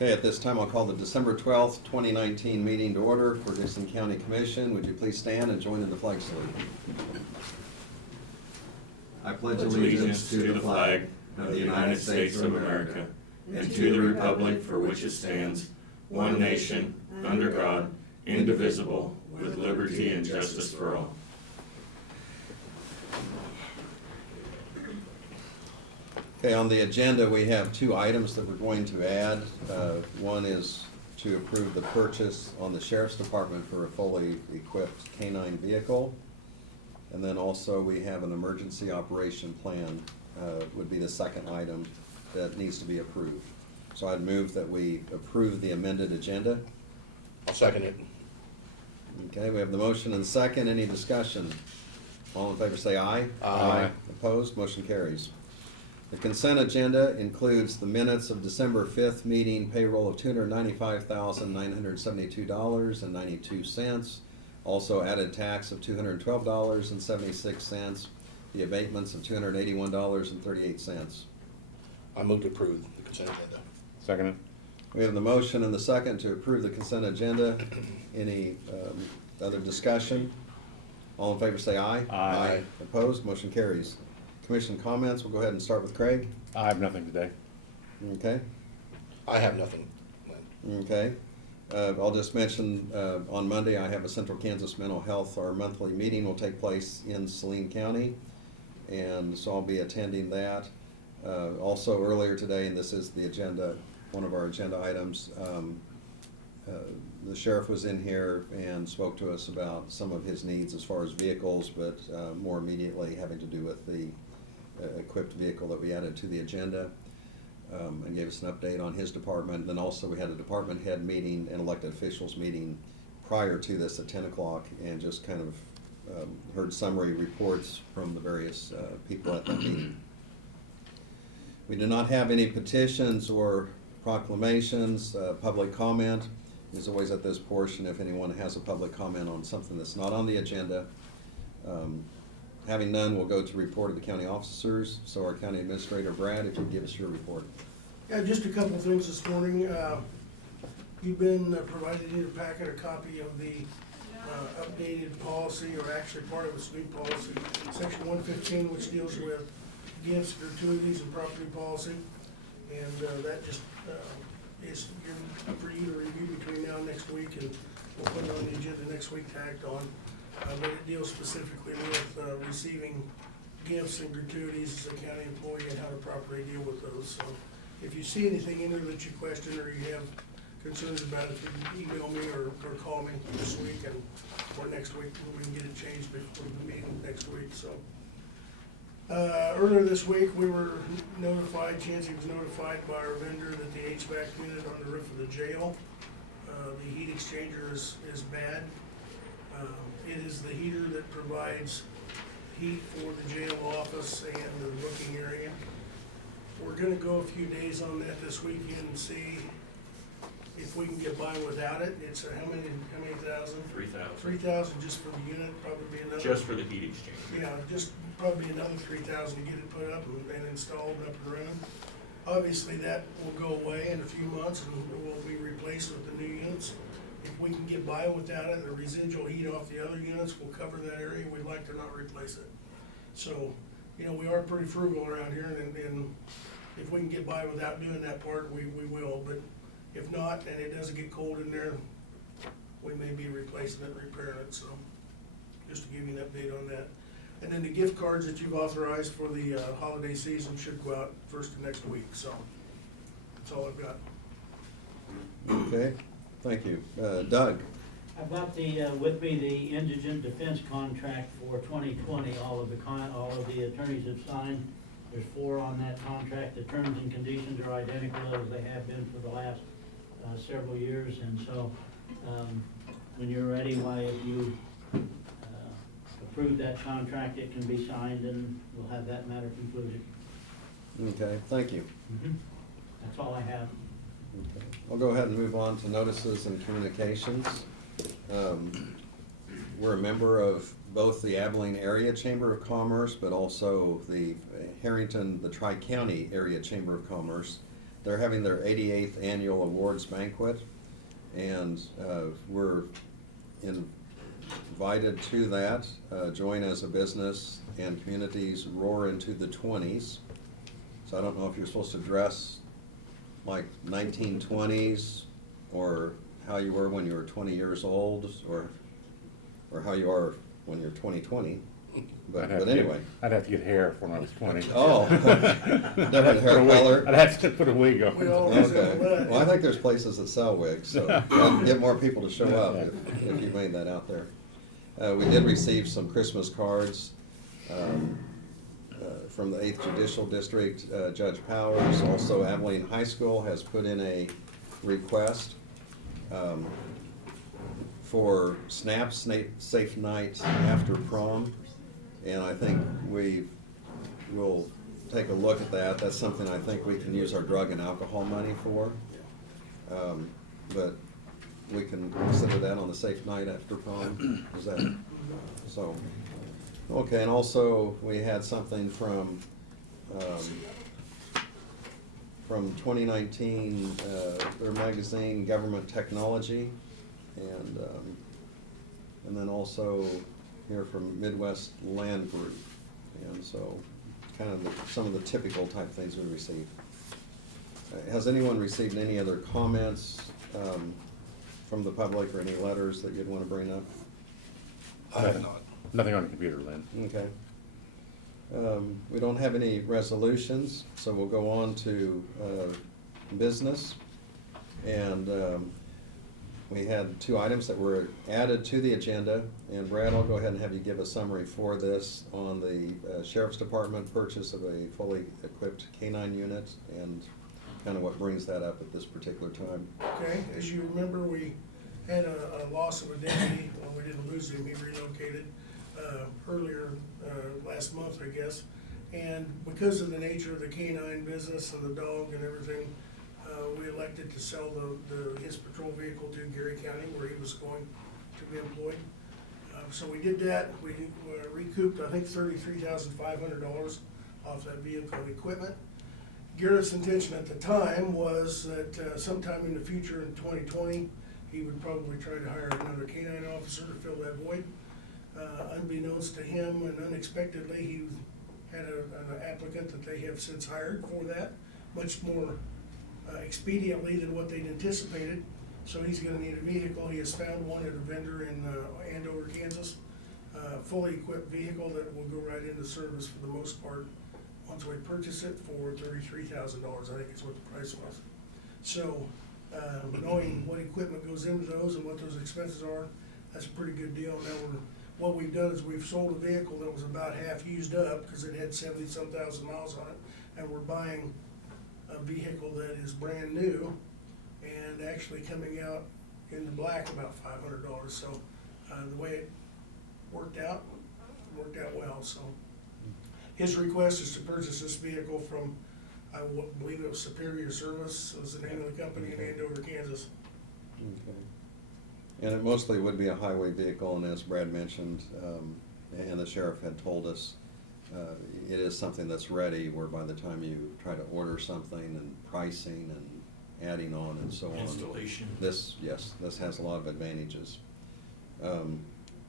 Okay, at this time, I'll call the December 12th, 2019 meeting to order for Dixon County Commission. Would you please stand and join in the flag salute? I pledge Allegiance to the flag of the United States of America and to the republic for which it stands, one nation, under God, indivisible, with liberty and justice for all. Okay, on the agenda, we have two items that we're going to add. One is to approve the purchase on the Sheriff's Department for a fully equipped K-9 vehicle. And then also we have an emergency operation plan, would be the second item that needs to be approved. So I'd move that we approve the amended agenda. I'll second it. Okay, we have the motion and second. Any discussion? All in favor say aye. Aye. Opposed? Motion carries. The consent agenda includes the minutes of December 5th meeting, payroll of $295,972.92. Also added tax of $212.76. The abatements of $281.38. I move to approve the consent agenda. Second it. We have the motion and the second to approve the consent agenda. Any other discussion? All in favor say aye. Aye. Opposed? Motion carries. Commission comments, we'll go ahead and start with Craig. I have nothing today. Okay. I have nothing. Okay. I'll just mention, on Monday, I have a Central Kansas Mental Health, our monthly meeting will take place in Saline County. And so I'll be attending that. Also earlier today, and this is the agenda, one of our agenda items, the sheriff was in here and spoke to us about some of his needs as far as vehicles, but more immediately having to do with the equipped vehicle that we added to the agenda, and gave us an update on his department. Then also we had a department head meeting and elected officials meeting prior to this at 10 o'clock, and just kind of heard summary reports from the various people at that meeting. We do not have any petitions or proclamations. Public comment is always at this portion if anyone has a public comment on something that's not on the agenda. Having none, we'll go to report of the county officers. So our county administrator, Brad, if you'd give us your report. Yeah, just a couple of things this morning. You've been provided in your packet a copy of the updated policy, or actually part of its new policy, section 115, which deals with gifts, gratuities, and property policy. And that just is for you to review between now and next week, and we'll put it on the agenda next week tagged on. But it deals specifically with receiving gifts and gratuities as a county employee and how to properly deal with those. So if you see anything in there that you question or you have concerns about it, you can email me or call me this week or next week, and we can get it changed before the meeting next week. So earlier this week, we were notified, Chancey was notified by our vendor that the HVAC unit on the roof of the jail, the heat exchanger is bad. It is the heater that provides heat for the jail office and the booking area. We're gonna go a few days on that this weekend and see if we can get by without it. It's how many thousand? 3,000. 3,000 just for the unit, probably be another. Just for the heat exchange. Yeah, just probably another 3,000 to get it put up and installed and up and running. Obviously, that will go away in a few months and will be replaced with the new units. If we can get by without it, the residual heat off the other units will cover that area. We'd like to not replace it. So, you know, we are pretty frugal around here, and if we can get by without doing that part, we will. But if not, and it doesn't get cold in there, we may be replacing it, repairing it. So, just to give you an update on that. And then the gift cards that you've authorized for the holiday season should go out first of next week. So, that's all I've got. Okay, thank you. Doug? I've got with me the indigent defense contract for 2020. All of the attorneys have signed. There's 4 on that contract. The terms and conditions are identical as they have been for the last several years. And so, when you're ready, if you approve that contract, it can be signed, and we'll have that matter concluded. Okay, thank you. That's all I have. Okay. I'll go ahead and move on to notices and communications. We're a member of both the Abilene Area Chamber of Commerce, but also the Harrington, the Tri-County Area Chamber of Commerce. they're having their 88th annual awards banquet, and we're invited to that. Join as a business, and communities roar into the 20s. So I don't know if you're supposed to dress like 1920s, or how you were when you were 20 years old, or how you are when you're 2020. But anyway. I'd have to get hair when I was 20. Oh, different hair color. I'd have to put a wig on. We all- Okay, well, I think there's places that sell wigs, so get more people to show up if you made that out there. We did receive some Christmas cards from the 8th Judicial District, Judge Powers. Also, Abilene High School has put in a request for SNAP Safe Night after prom, and I think we will take a look at that. That's something I think we can use our drug and alcohol money for. But we can consider that on the safe night after prom. Is that, so, okay, and also we had something from 2019, their magazine, Government Technology, and then also here from Midwest Land Group. And so, kind of some of the typical type things we receive. Has anyone received any other comments from the public, or any letters that you'd want to bring up? I have not. Nothing on the computer, Lynn. Okay. We don't have any resolutions, so we'll go on to business. And we had 2 items that were added to the agenda. And Brad, I'll go ahead and have you give a summary for this on the Sheriff's Department purchase of a fully equipped K-9 unit, and kind of what brings that up at this particular time. Okay, as you remember, we had a loss of a deputy. Well, we didn't lose him, he relocated earlier last month, I guess. And because of the nature of the K-9 business and the dog and everything, we elected to sell his patrol vehicle to Gary County, where he was going to be employed. So we did that. We recouped, I think, $33,500 off that vehicle and equipment. Garrett's intention at the time was that sometime in the future, in 2020, he would probably try to hire another K-9 officer to fill that void. Unbeknownst to him and unexpectedly, he had an applicant that they have since hired for that, much more expediently than what they'd anticipated. So he's gonna need a vehicle. He has found one at a vendor in Andover, Kansas, fully equipped vehicle that will go right into service for the most part once we purchase it for $33,000, I think is what the price was. So, knowing what equipment goes into those and what those expenses are, that's a pretty good deal. Now, what we've done is we've sold a vehicle that was about half used up because it had 70-some thousand miles on it, and we're buying a vehicle that is brand new and actually coming out in the black about $500. So, the way it worked out well, so. His request is to purchase this vehicle from, I believe it was Superior Service, was the name of the company in Andover, Kansas. Okay. And it mostly would be a highway vehicle, and as Brad mentioned, and the sheriff had told us, it is something that's ready, where by the time you try to order something and pricing and adding on and so on. Installation. This has a lot of advantages.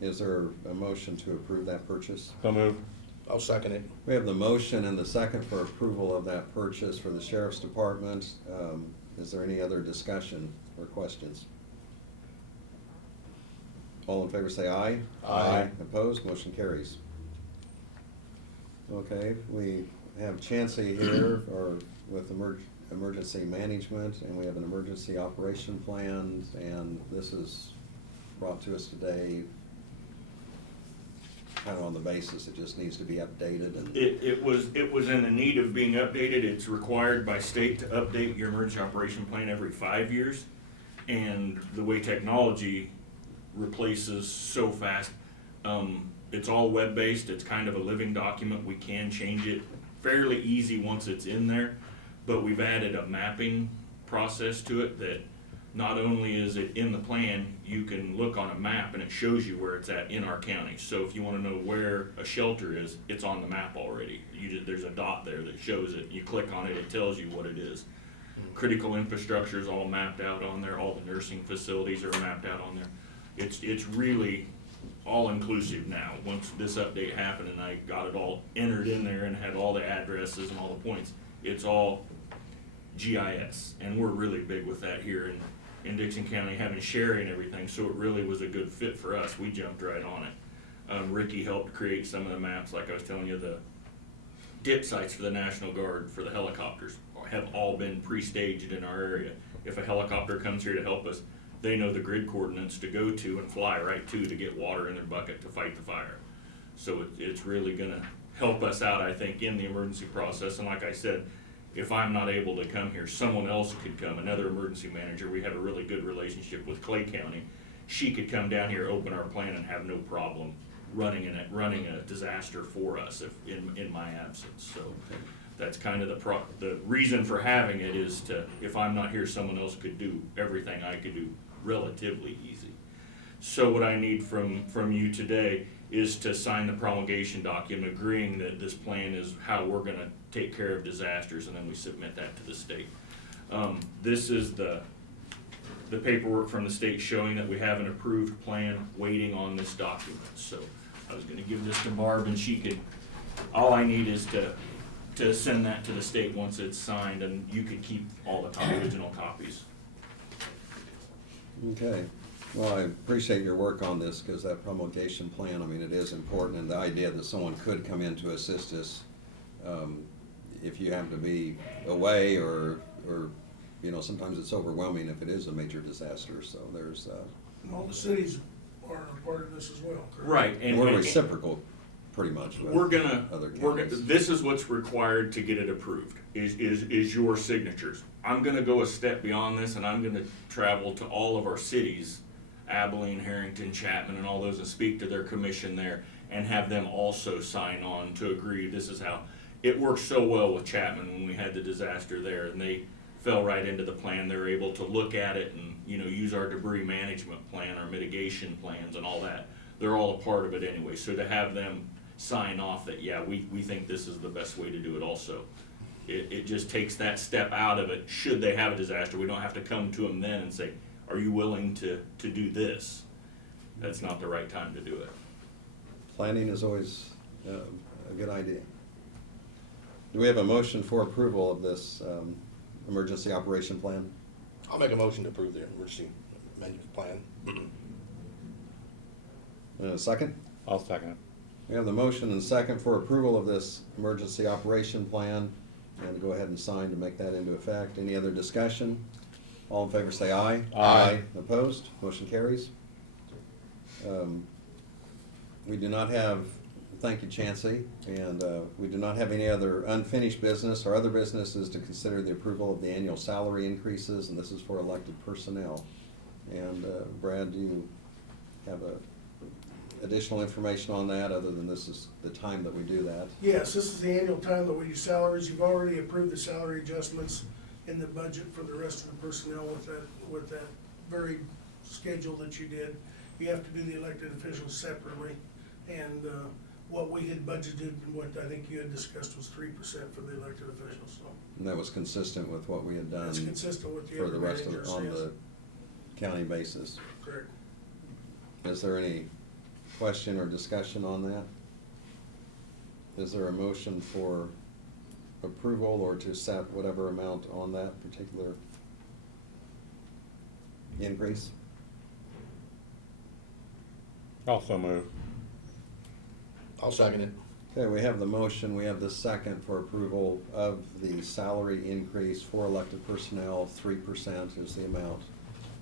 Is there a motion to approve that purchase? So move. I'll second it. We have the motion and the second for approval of that purchase for the Sheriff's Department. Is there any other discussion or questions? All in favor say aye. Aye. Opposed, motion carries. Okay, we have Chancey here with emergency management, and we have an emergency operation plan, and this is brought to us today kind of on the basis it just needs to be updated. And It was in the need of being updated. It's required by state to update your emergency operation plan every 5 years. And the way technology replaces so fast, it's all web-based. It's kind of a living document. We can change it fairly easy once it's in there. But we've added a mapping process to it that not only is it in the plan, you can look on a map and it shows you where it's at in our county. So if you want to know where a shelter is, it's on the map already. There's a dot there that shows it. You click on it, it tells you what it is. Critical infrastructure is all mapped out on there, all the nursing facilities are mapped out on there. It's really all-inclusive now. Once this update happened and I got it all entered in there and had all the addresses and all the points, it's all GIS, and we're really big with that here in Dixon County, having Sherry and everything, so it really was a good fit for us. We jumped right on it. Ricky helped create some of the maps, like I was telling you, the dip sites for the National Guard for the helicopters have all been pre-staged in our area. If a helicopter comes here to help us, they know the grid coordinates to go to and fly right to get water in their bucket to fight the fire. So it's really gonna help us out, I think, in the emergency process. And like I said, if I'm not able to come here, someone else could come, another emergency manager. We have a really good relationship with Clay County. She could come down here, open our plan, and have no problem running a disaster for us if in my absence. So that's kind of the reason for having it is to, if I'm not here, someone else could do everything I could do relatively easy. So what I need from you today is to sign the promulgation document agreeing that this plan is how we're gonna take care of disasters, and then we submit that to the state. This is the paperwork from the state showing that we have an approved plan waiting on this document. So I was gonna give this to Barb, and she could, all I need is to send that to the state once it's signed, and you could keep all the original copies. Okay, well, I appreciate your work on this, because that promulgation plan, I mean, it is important, and the idea that someone could come in to assist us, if you happen to be away, or, you know, sometimes it's overwhelming if it is a major disaster, so there's, All the cities are a part of this as well, correct? Right, and we're reciprocal, pretty much, with We're gonna, other counties. this is what's required to get it approved, is your signatures. I'm gonna go a step beyond this, and I'm gonna travel to all of our cities, Abilene, Harrington, Chapman, and all those, and speak to their commission there, and have them also sign on to agree this is how. It worked so well with Chapman when we had the disaster there, and they fell right into the plan. They were able to look at it and, you know, use our debris management plan, our mitigation plans and all that. They're all a part of it anyway, so to have them sign off that, yeah, we think this is the best way to do it also. It just takes that step out of it. Should they have a disaster, we don't have to come to them then and say, are you willing to do this? That's not the right time to do it. Planning is always a good idea. Do we have a motion for approval of this emergency operation plan? I'll make a motion to approve the emergency management plan. A second? I'll second it. We have the motion and second for approval of this emergency operation plan, and go ahead and sign to make that into effect. Any other discussion? All in favor say aye. Aye. Opposed? Motion carries. We do not have, thank you, Chancey, and we do not have any other unfinished business. Our other business is to consider the approval of the annual salary increases, and this is for elected personnel. And Brad, do you have additional information on that, other than this is the time that we do that? Yes, this is the annual time that we do salaries. You've already approved the salary adjustments in the budget for the rest of the personnel with that very schedule that you did. You have to do the elected officials separately, and what we had budgeted and what I think you had discussed was 3% for the elected officials, so. And that was consistent with what we had done That's consistent with the for other the rest of, managers, on yes. the county basis. Correct. Is there any question or discussion on that? Is there a motion for approval or to set whatever amount on that particular increase? Also move. I'll second it. Okay, we have the motion, we have the second for approval of the salary increase for elected personnel. 3% is the amount.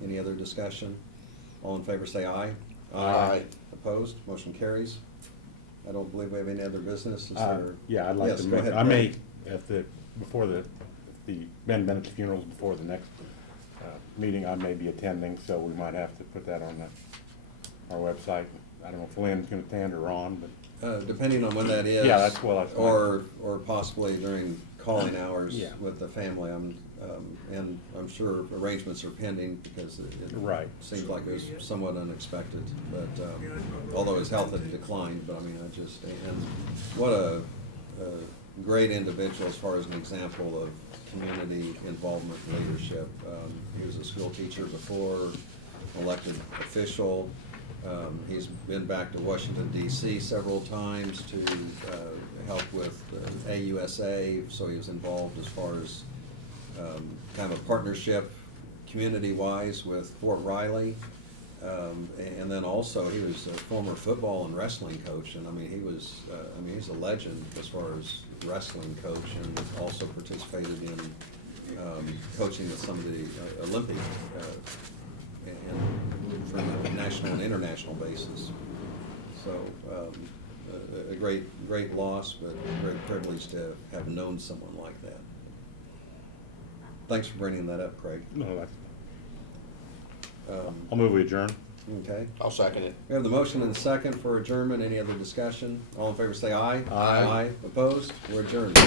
Any other discussion? All in favor say aye. Aye. Opposed? Motion carries. I don't believe we have any other business. Is there? Yeah, I'd like Yes, to go make, ahead, I may, Brad. before the Ben Bennett's funeral, before the next meeting, I may be attending, so we might have to put that on our website. I don't know if Lynn can attend or Ron, but Depending on when that is. Yeah, that's what I thought. Or possibly during calling hours Yeah. with the family. And I'm sure arrangements are pending, because it Right. seems like it was somewhat unexpected, but, Yeah, although his health had declined, but I mean, and what a great individual as far as an example of community involvement and leadership. He was a school teacher before, elected official. He's been back to Washington DC several times to help with AUSA, so he was involved as far as kind of a partnership community-wise with Fort Riley. And then also, he was a former football and wrestling coach, and I mean, he's a legend as far as wrestling coach, and also participated in coaching with some of the Olympic, and from a national and international basis. So, a great loss, but a great privilege to have known someone like that. Thanks for bringing that up, Craig. No, that's, I'll move we adjourn. Okay. I'll second it. We have the motion and the second for adjournment. Any other discussion? All in favor say aye. Aye. Opposed? We're adjourned.